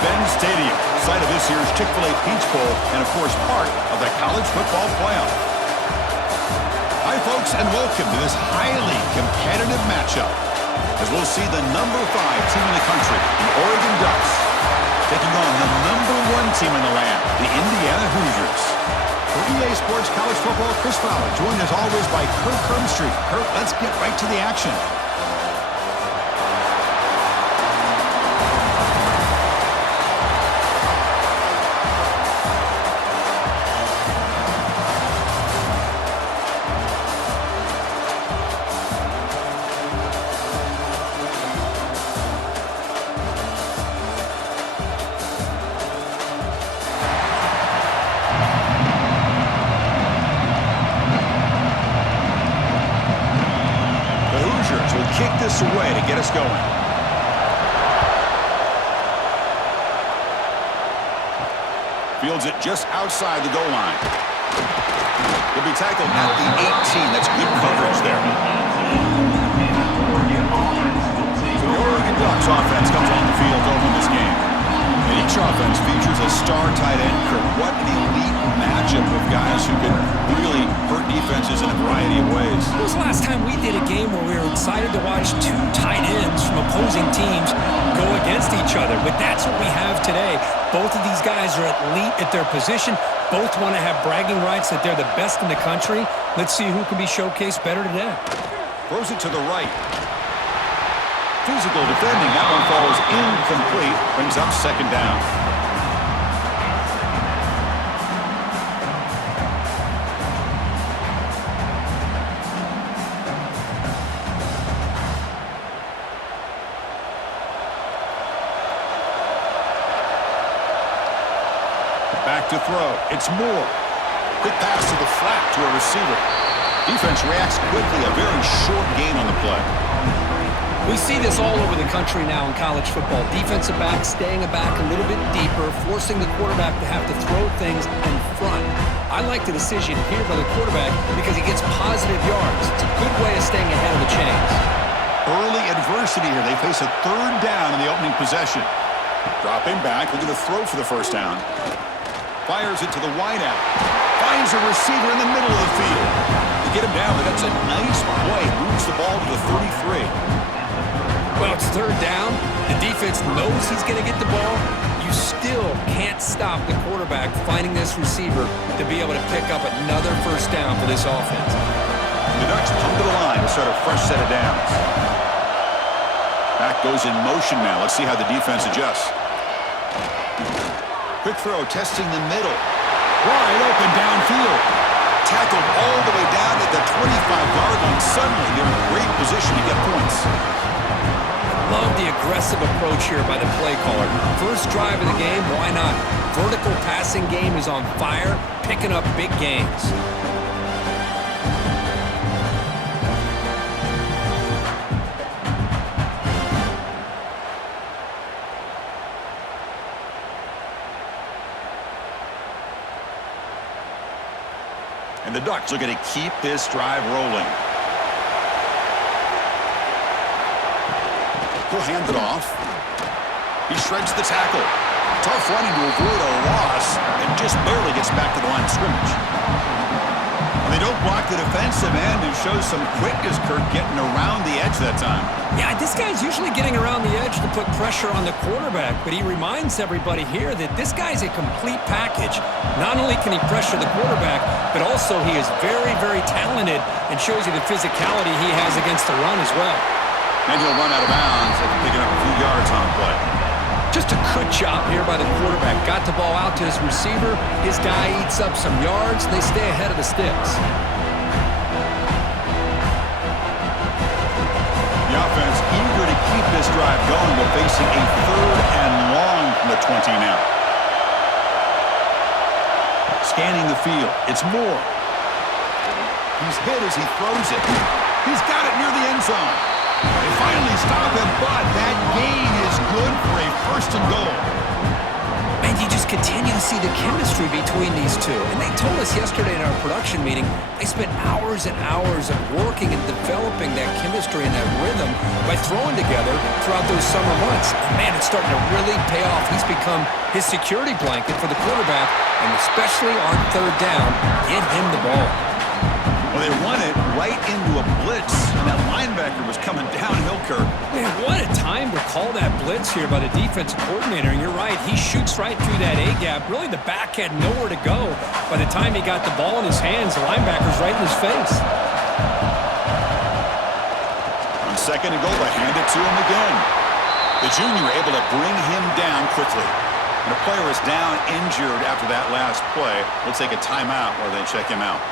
Mercedes-Benz Stadium, site of this year's Chick-fil-A Peach Bowl, and of course part of the college football playoff. Hi folks, and welcome to this highly competitive matchup, as we'll see the number 5 team in the country, the Oregon Ducks, taking on the number 1 team in the land, the Indiana Hoosiers. For EA Sports College Football, Chris Fowler, joined as always by Kirk Hermstreet. Kirk, let's get right to the action. Kick this away to get us going. Fields it just outside the goal line. He'll be tackled at the 18. That's good coverage there. So the Oregon Ducks offense comes on the field to open this game. And each offense features a star tight end. Kirk, what an elite matchup of guys who can really hurt defenses in a variety of ways. When was the last time we did a game where we were excited to watch 2 tight ends from opposing teams go against each other? But that's what we have today. Both of these guys are elite at their position. Both want to have bragging rights that they're the best in the country. Let's see who can be showcased better today. Throws it to the right. Physical defending. That one falls incomplete. Brings up second down. Back to throw. It's Moore. Quick pass to the flat to a receiver. Defense reacts quickly. A very short gain on the play. We see this all over the country now in college football. Defensive backs staying back a little bit deeper, forcing the quarterback to have to throw things in front. I like the decision here by the quarterback because he gets positive yards. It's a good way of staying ahead of the chains. Early adversity here. They face a third down in the opening possession. Dropping back, looking to throw for the first down. Fires it to the wideout. Finds a receiver in the middle of the field. To get him down, but that's a nice play. Moves the ball to the 33. Well, it's third down. The defense knows he's going to get the ball. You still can't stop the quarterback finding this receiver to be able to pick up another first down for this offense. The Ducks come to the line to start a fresh set of downs. Back goes in motion now. Let's see how the defense adjusts. Quick throw, testing the middle. Wide open downfield. Tackled all the way down at the 25-yard line. Suddenly, they're in great position to get points. Love the aggressive approach here by the play caller. First drive of the game, why not? Vertical passing game is on fire, picking up big gains. And the Ducks looking to keep this drive rolling. He'll hand it off. He shreds the tackle. Tough running to avoid a loss and just barely gets back to the line of scrimmage. And they don't block the defensive end and shows some quickness, Kirk, getting around the edge that time. Yeah, this guy's usually getting around the edge to put pressure on the quarterback, but he reminds everybody here that this guy's a complete package. Not only can he pressure the quarterback, but also he is very, very talented and shows you the physicality he has against the run as well. And he'll run out of bounds after picking up a few yards on the play. Just a good job here by the quarterback. Got the ball out to his receiver. His guy eats up some yards. They stay ahead of the sticks. The offense eager to keep this drive going, but facing a third and long from the 20 now. Scanning the field. It's Moore. He's hit as he throws it. He's got it near the end zone. They finally stop him, but that gain is good for a first and goal. And you just continue to see the chemistry between these two. And they told us yesterday in our production meeting, they spent hours and hours of working and developing that chemistry and that rhythm by throwing together throughout those summer months. And man, it's starting to really pay off. He's become his security blanket for the quarterback, and especially on third down, get him the ball. Well, they run it right into a blitz, and that linebacker was coming downhill, Kirk. Man, what a time to call that blitz here by the defensive coordinator. And you're right, he shoots right through that A-gap. Really, the back had nowhere to go. By the time he got the ball in his hands, the linebacker's right in his face. On second and goal, they hand it to him again. The junior able to bring him down quickly. And the player is down injured after that last play. We'll take a timeout while they check him out.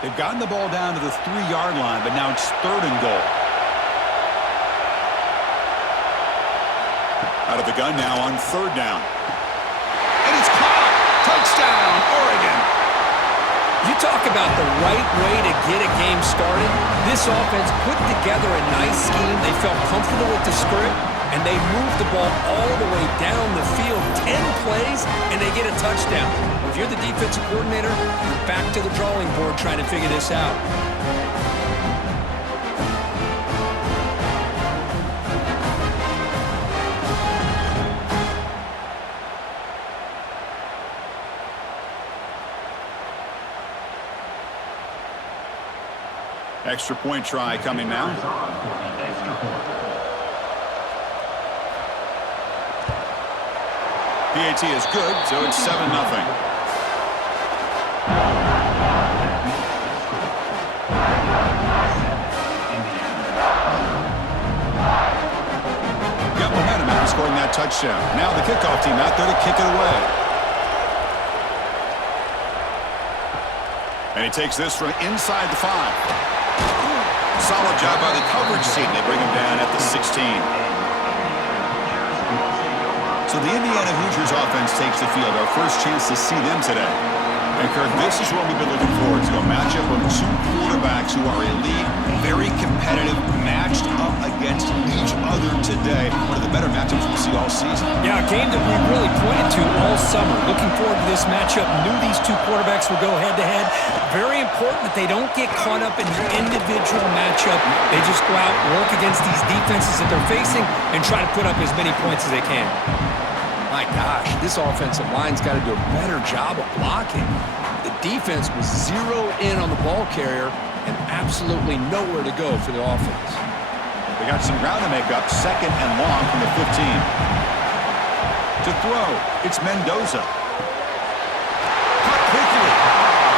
They've gotten the ball down to the 3-yard line, but now it's third and goal. Out of the gun now on third down. And it's caught! Touchdown, Oregon! You talk about the right way to get a game started. This offense put together a nice scheme. They felt comfortable with the script, and they moved the ball all the way down the field. 10 plays, and they get a touchdown. If you're the defensive coordinator, you're back to the drawing board trying to figure this out. Extra point try coming now. PAT is good, so it's 7-0. Got momentum after scoring that touchdown. Now the kickoff team out there to kick it away. And he takes this from inside the 5. Solid job by the coverage team. They bring him down at the 16. So the Indiana Hoosiers offense takes the field. Our first chance to see them today. And Kirk, this is what we've been looking forward to. A matchup of two quarterbacks who are elite, very competitive, matched up against each other today. One of the better matchups we'll see all season. Yeah, a game that we really pointed to all summer. Looking forward to this matchup. Knew these two quarterbacks would go head-to-head. Very important that they don't get caught up in the individual matchup. They just go out, work against these defenses that they're facing, and try to put up as many points as they can. My gosh, this offensive line's got to do a better job of blocking. The defense was zero in on the ball carrier and absolutely nowhere to go for the offense. They got some ground to make up, second and long from the 15. To throw, it's Mendoza. Caught quickly.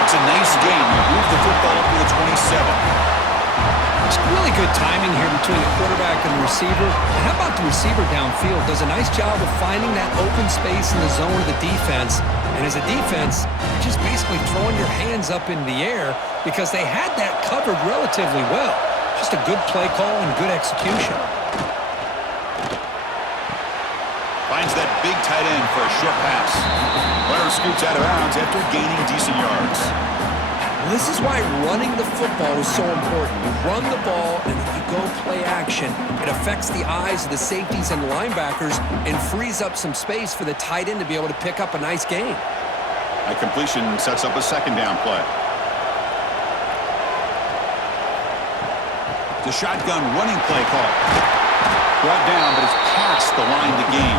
It's a nice game. You move the football up to the 27. It's really good timing here between the quarterback and the receiver. And how about the receiver downfield? Does a nice job of finding that open space in the zone of the defense. And as a defense, you're just basically throwing your hands up in the air because they had that covered relatively well. Just a good play call and good execution. Finds that big tight end for a short pass. Runner scoots out of bounds after gaining decent yards. This is why running the football is so important. You run the ball and then you go play action. It affects the eyes of the safeties and linebackers and frees up some space for the tight end to be able to pick up a nice gain. A completion sets up a second down play. The shotgun running play call. Brought down, but it's past the line to gain.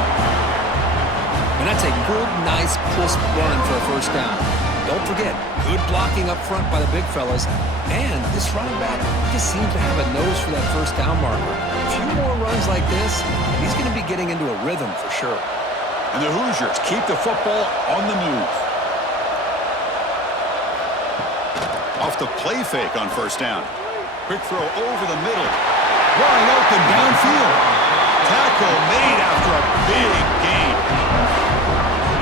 And that's a good, nice, crisp run for a first down. Don't forget, good blocking up front by the big fellas. And this running back just seems to have a nose for that first down marker. A few more runs like this, and he's going to be getting into a rhythm for sure. And the Hoosiers keep the football on the move. Off the play fake on first down. Quick throw over the middle. Wide open downfield. Tackle made after a big gain.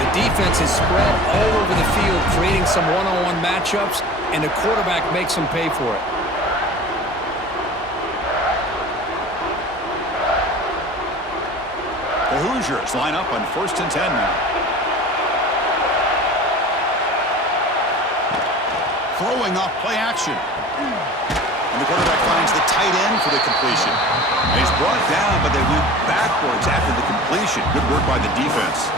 The defense is spread all over the field, creating some one-on-one matchups, and the quarterback makes them pay for it. The Hoosiers line up on 1st and 10 now. Throwing off play action. And the quarterback finds the tight end for the completion. And he's brought down, but they went backwards after the completion. Good work by the defense.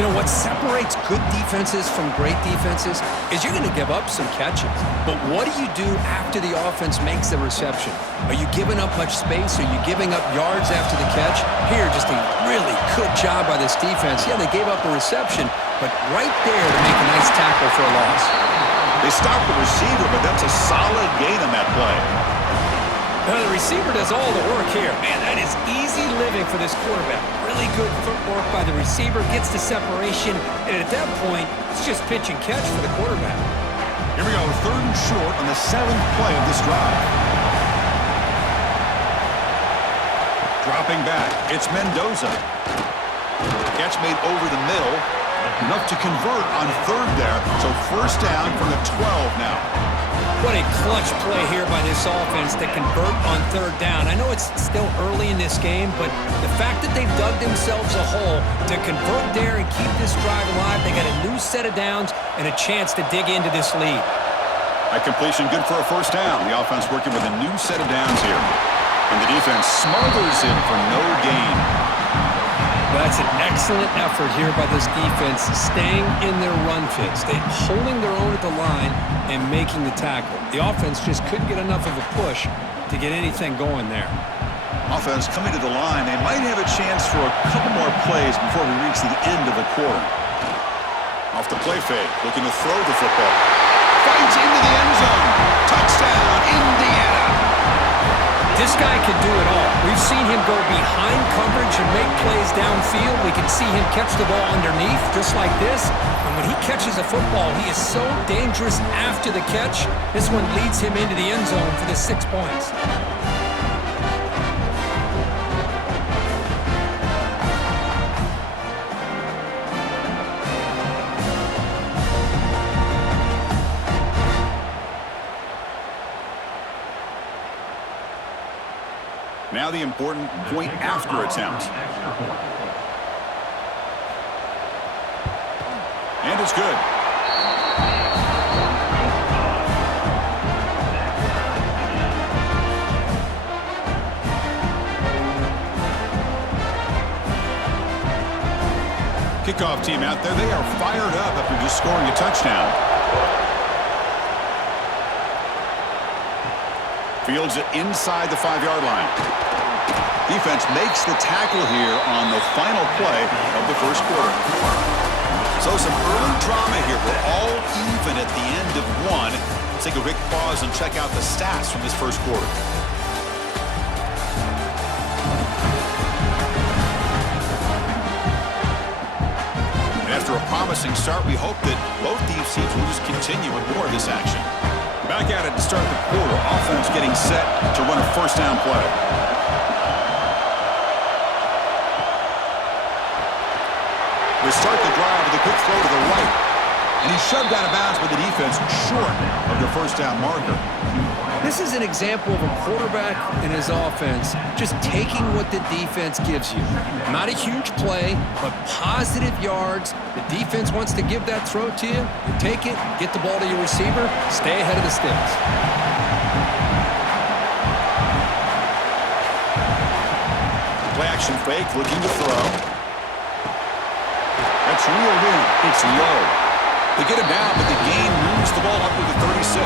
You know, what separates good defenses from great defenses is you're going to give up some catches. But what do you do after the offense makes the reception? Are you giving up much space? Are you giving up yards after the catch? Here, just a really good job by this defense. Yeah, they gave up a reception, but right there to make a nice tackle for a loss. They stopped the receiver, but that's a solid gain on that play. Now, the receiver does all the work here. Man, that is easy living for this quarterback. Really good footwork by the receiver, gets the separation, and at that point, it's just pitch and catch for the quarterback. Here we go, 3rd and short on the 7th play of this drive. Dropping back, it's Mendoza. Catch made over the middle. Enough to convert on 3rd there, so 1st down from the 12 now. What a clutch play here by this offense to convert on 3rd down. I know it's still early in this game, but the fact that they've dug themselves a hole to convert there and keep this drive alive, they got a new set of downs and a chance to dig into this lead. That completion good for a 1st down. The offense working with a new set of downs here. And the defense smothers him for no gain. That's an excellent effort here by this defense, staying in their run fits. They're holding their own at the line and making the tackle. The offense just couldn't get enough of a push to get anything going there. Offense coming to the line. They might have a chance for a couple more plays before we reach the end of the quarter. Off the play fake, looking to throw the football. Fights into the end zone. Touchdown, Indiana. This guy can do it all. We've seen him go behind coverage and make plays downfield. We can see him catch the ball underneath, just like this. And when he catches a football, he is so dangerous after the catch. This one leads him into the end zone for the 6 points. Now the important point after attempt. And it's good. Kickoff team out there, they are fired up after just scoring a touchdown. Fields it inside the 5-yard line. Defense makes the tackle here on the final play of the 1st quarter. So some early drama here. We're all even at the end of 1. Let's take a quick pause and check out the stats from this 1st quarter. And after a promising start, we hope that both these teams will just continue with more of this action. Back at it to start the quarter. Offense getting set to run a 1st down play. They start the drive with a quick throw to the right. And he's shoved out of bounds by the defense short of the 1st down marker. This is an example of a quarterback and his offense just taking what the defense gives you. Not a huge play, but positive yards. The defense wants to give that throw to you. You take it, get the ball to your receiver, stay ahead of the sticks. Play action fake, looking to throw. That's reeled in. It's low. They get him down, but the gain moves the ball up to the 36.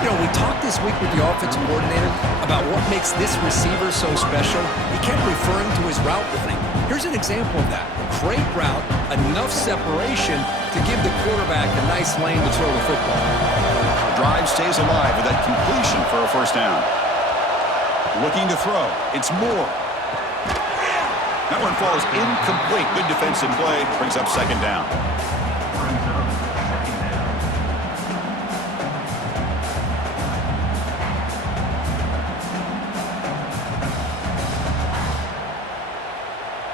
You know, we talked this week with the offensive coordinator about what makes this receiver so special. He kept referring to his route running. Here's an example of that. Great route, enough separation to give the quarterback a nice lane to throw the football. The drive stays alive with that completion for a 1st down. Looking to throw. It's Moore. That one falls incomplete. Good defensive play. Brings up 2nd down.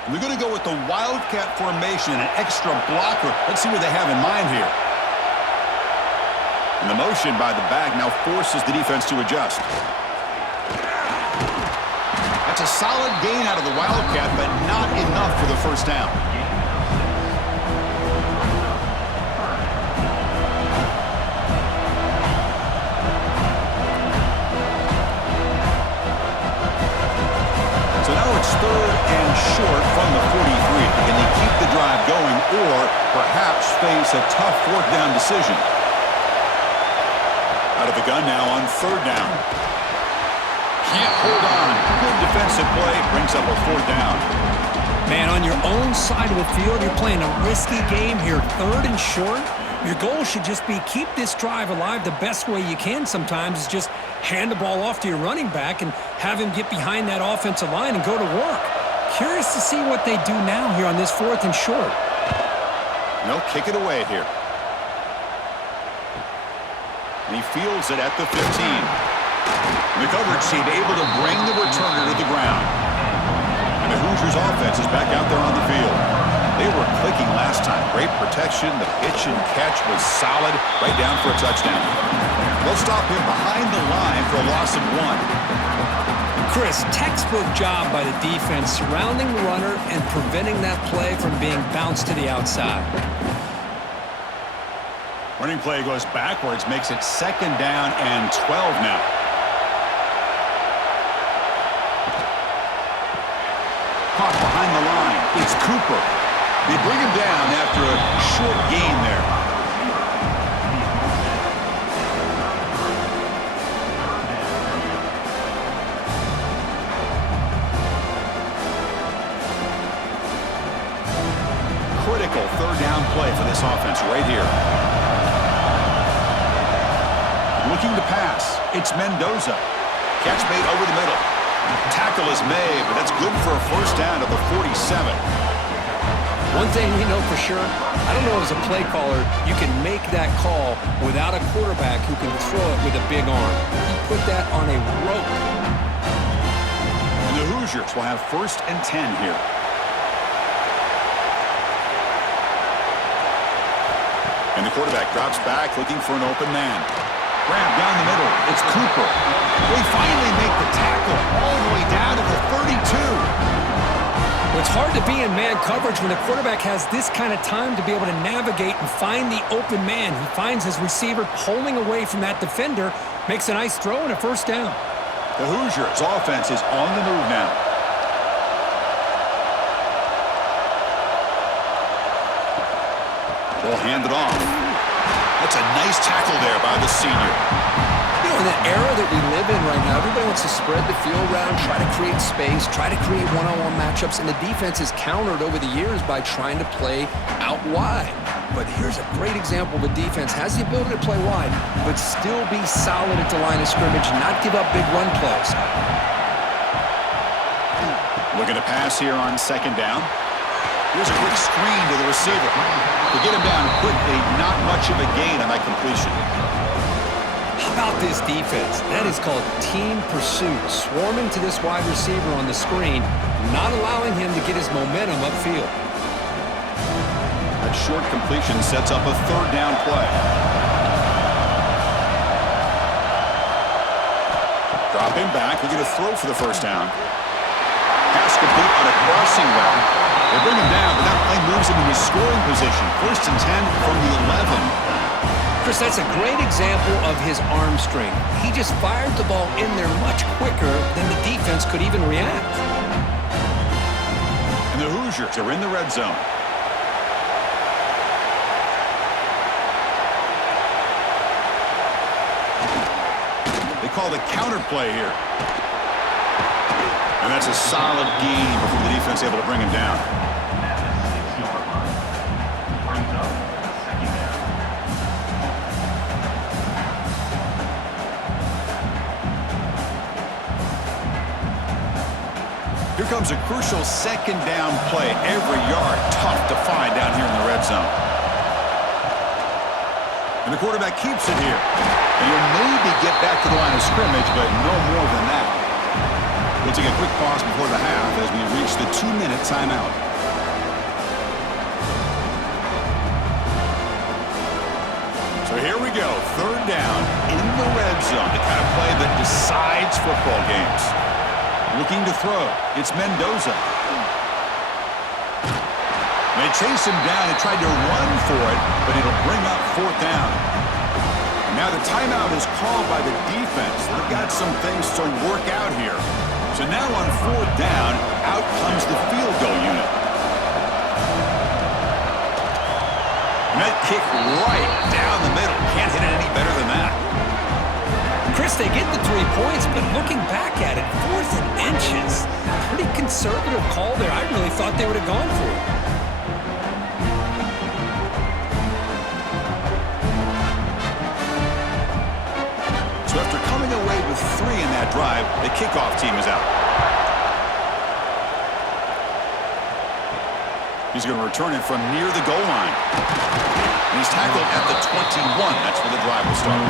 They're going to go with the Wildcat formation and an extra blocker. Let's see what they have in mind here. And the motion by the back now forces the defense to adjust. That's a solid gain out of the Wildcat, but not enough for the 1st down. perhaps face a tough fourth down decision. Out of the gun now on third down. Can't hold on. Good defensive play. Brings up a fourth down. Man, on your own side of the field, you're playing a risky game here. Third and short. Your goal should just be keep this drive alive the best way you can sometimes is just hand the ball off to your running back and have him get behind that offensive line and go to work. Curious to see what they do now here on this fourth and short. They'll kick it away here. And he fields it at the 15. The coverage team able to bring the returner to the ground. And the Hoosiers offense is back out there on the field. They were clicking last time. Great protection. The pitch and catch was solid. Right down for a touchdown. They'll stop him behind the line for a loss of 1. Chris, textbook job by the defense surrounding the runner and preventing that play from being bounced to the outside. Running play goes backwards, makes it second down and 12 now. Caught behind the line. It's Cooper. They bring him down after a short gain there. Critical third down play for this offense right here. Looking to pass. It's Mendoza. Catch made over the middle. Tackle is made, but that's good for a first down at the 47. One thing we know for sure, I don't know as a play caller, you can make that call without a quarterback who can throw it with a big arm. He put that on a rope. And the Hoosiers will have first and 10 here. And the quarterback drops back looking for an open man. Grab down the middle. It's Cooper. They finally make the tackle all the way down to the 32. It's hard to be in man coverage when the quarterback has this kind of time to be able to navigate and find the open man. He finds his receiver pulling away from that defender, makes a nice throw and a first down. The Hoosiers offense is on the move now. They'll hand it off. That's a nice tackle there by the senior. You know, in the era that we live in right now, everybody wants to spread the field around, try to create space, try to create one-on-one matchups, and the defense is countered over the years by trying to play out wide. But here's a great example. The defense has the ability to play wide, but still be solid at the line of scrimmage, not give up big run plays. Looking to pass here on second down. Here's a quick screen to the receiver. To get him down quickly, not much of a gain on that completion. How about this defense? That is called team pursuit. Swarming to this wide receiver on the screen, not allowing him to get his momentum upfield. That short completion sets up a third down play. Dropping back, looking to throw for the first down. Pass complete on a crossing route. They bring him down, but that play moves him into scoring position. First and 10 from the 11. Chris, that's a great example of his arm strength. He just fired the ball in there much quicker than the defense could even react. And the Hoosiers are in the red zone. They call the counter play here. And that's a solid gain before the defense able to bring him down. Here comes a crucial second down play. Every yard tough to find down here in the red zone. And the quarterback keeps it here. And he'll maybe get back to the line of scrimmage, but no more than that. We'll take a quick pause before the half as we reach the 2-minute timeout. So here we go. Third down in the red zone. The kind of play that decides football games. Looking to throw. It's Mendoza. They chase him down and tried to run for it, but it'll bring up fourth down. And now the timeout is called by the defense. They've got some things to work out here. So now on fourth down, out comes the field goal unit. kick right down the middle. Can't hit it any better than that. Chris, they get the 3 points, but looking back at it, 4th and inches. Pretty conservative call there. I really thought they would have gone for it. So after coming away with 3 in that drive, the kickoff team is out. He's going to return it from near the goal line. And he's tackled at the 21. That's where the drive will start.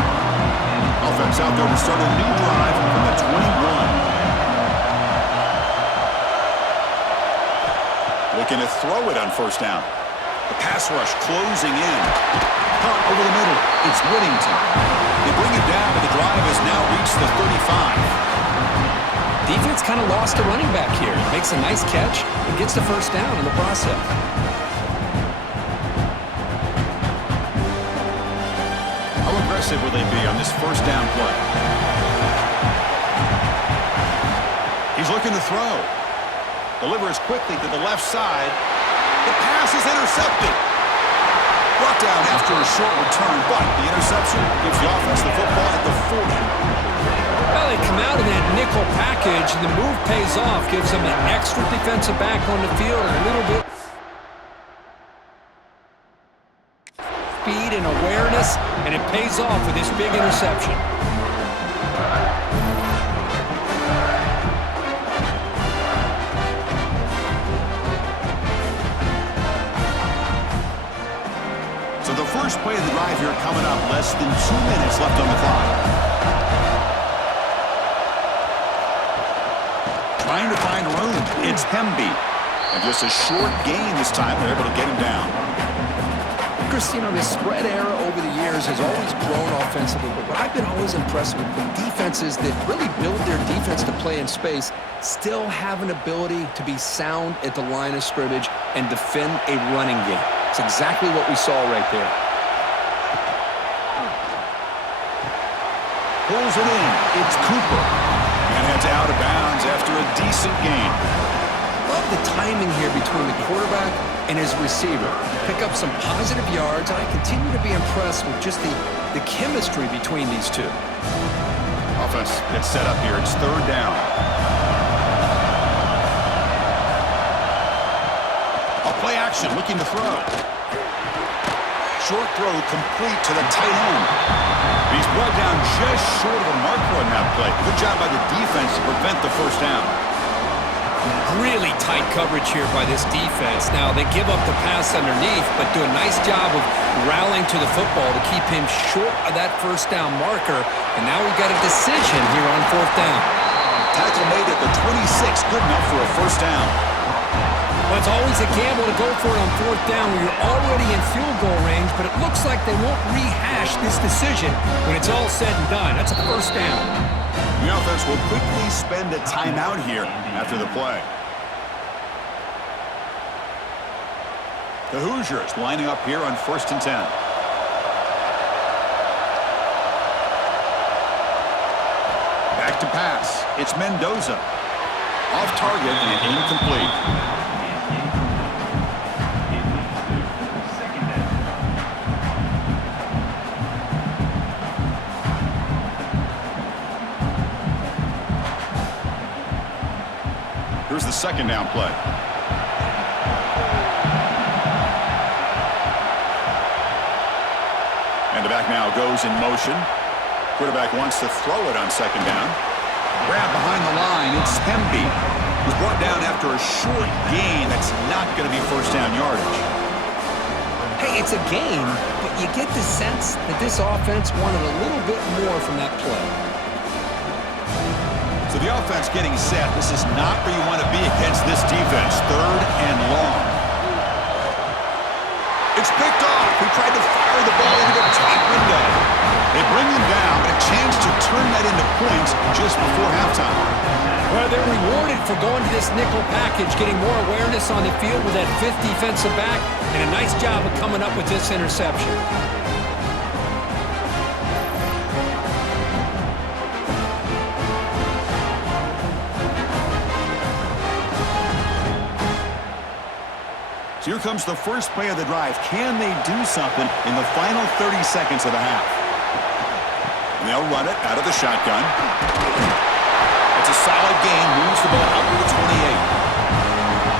Offense out there to start a new drive from the 21. Looking to throw it on first down. The pass rush closing in. Caught over the middle. It's Whittington. They bring it down, but the drive has now reached the 35. Defense kind of lost a running back here. Makes a nice catch and gets the first down in the process. How aggressive will they be on this first down play? He's looking to throw. Delivers quickly to the left side. The pass is intercepted. Brought down after a short return, but the interception gives the offense the football at the 40. Well, they come out of that nickel package, and the move pays off. Gives them an extra defensive back on the field and a little bit speed and awareness, and it pays off with this big interception. So the first play of the drive here coming up, less than 2 minutes left on the clock. Trying to find room. It's Hemby. And just a short gain this time. They're able to get him down. Chris, you know, the spread era over the years has always grown offensively, but what I've been always impressed with defenses that really build their defense to play in space still have an ability to be sound at the line of scrimmage and defend a running game. It's exactly what we saw right there. Pulls it in. It's Cooper. And it's out of bounds after a decent gain. Love the timing here between the quarterback and his receiver. Pick up some positive yards, and I continue to be impressed with just the chemistry between these two. Offense gets set up here. It's third down. A play action, looking to throw. Short throw complete to the tight end. He's brought down just short of a marker on that play. Good job by the defense to prevent the first down. Really tight coverage here by this defense. Now, they give up the pass underneath, but do a nice job of rallying to the football to keep him short of that first down marker. And now we've got a decision here on fourth down. Tackle made at the 26, good enough for a first down. Well, it's always a gamble to go for it on fourth down when you're already in field goal range, but it looks like they won't rehash this decision when it's all said and done. That's a first down. The offense will quickly spend a timeout here after the play. The Hoosiers lining up here on 1st and 10. Back to pass. It's Mendoza. Off target and incomplete. Here's the second down play. And the back now goes in motion. Quarterback wants to throw it on second down. Grab behind the line. It's Hemby. Was brought down after a short gain. That's not going to be first down yardage. Hey, it's a game, but you get the sense that this offense wanted a little bit more from that play. So the offense getting set. This is not where you want to be against this defense. Third and long. It's picked off. He tried to fire the ball into the top window. They bring him down, but a chance to turn that into points just before halftime. Well, they're rewarded for going to this nickel package, getting more awareness on the field with that 5th defensive back, and a nice job of coming up with this interception. Here comes the first play of the drive. Can they do something in the final 30 seconds of the half? And they'll run it out of the shotgun. It's a solid gain. Moves the ball out to the 28.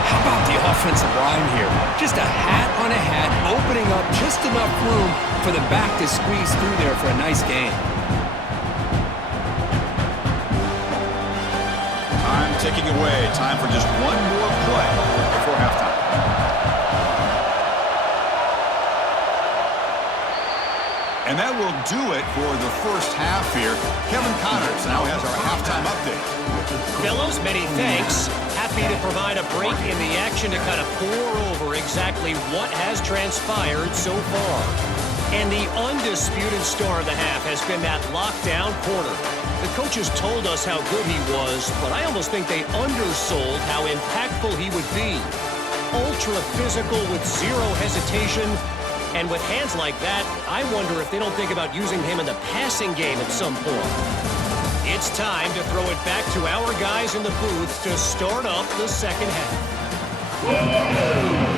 How about the offensive line here? Just a hat on a hat, opening up just enough room for the back to squeeze through there for a nice gain. Time ticking away. Time for just one more play before halftime. And that will do it for the first half here. Kevin Connors now has our halftime update. Fellows, many thanks. Happy to provide a break in the action to kind of pour over exactly what has transpired so far. And the undisputed star of the half has been that lockdown corner. The coaches told us how good he was, but I almost think they undersold how impactful he would be. Ultra physical with zero hesitation. And with hands like that, I wonder if they don't think about using him in the passing game at some point. It's time to throw it back to our guys in the booth to start up the second half.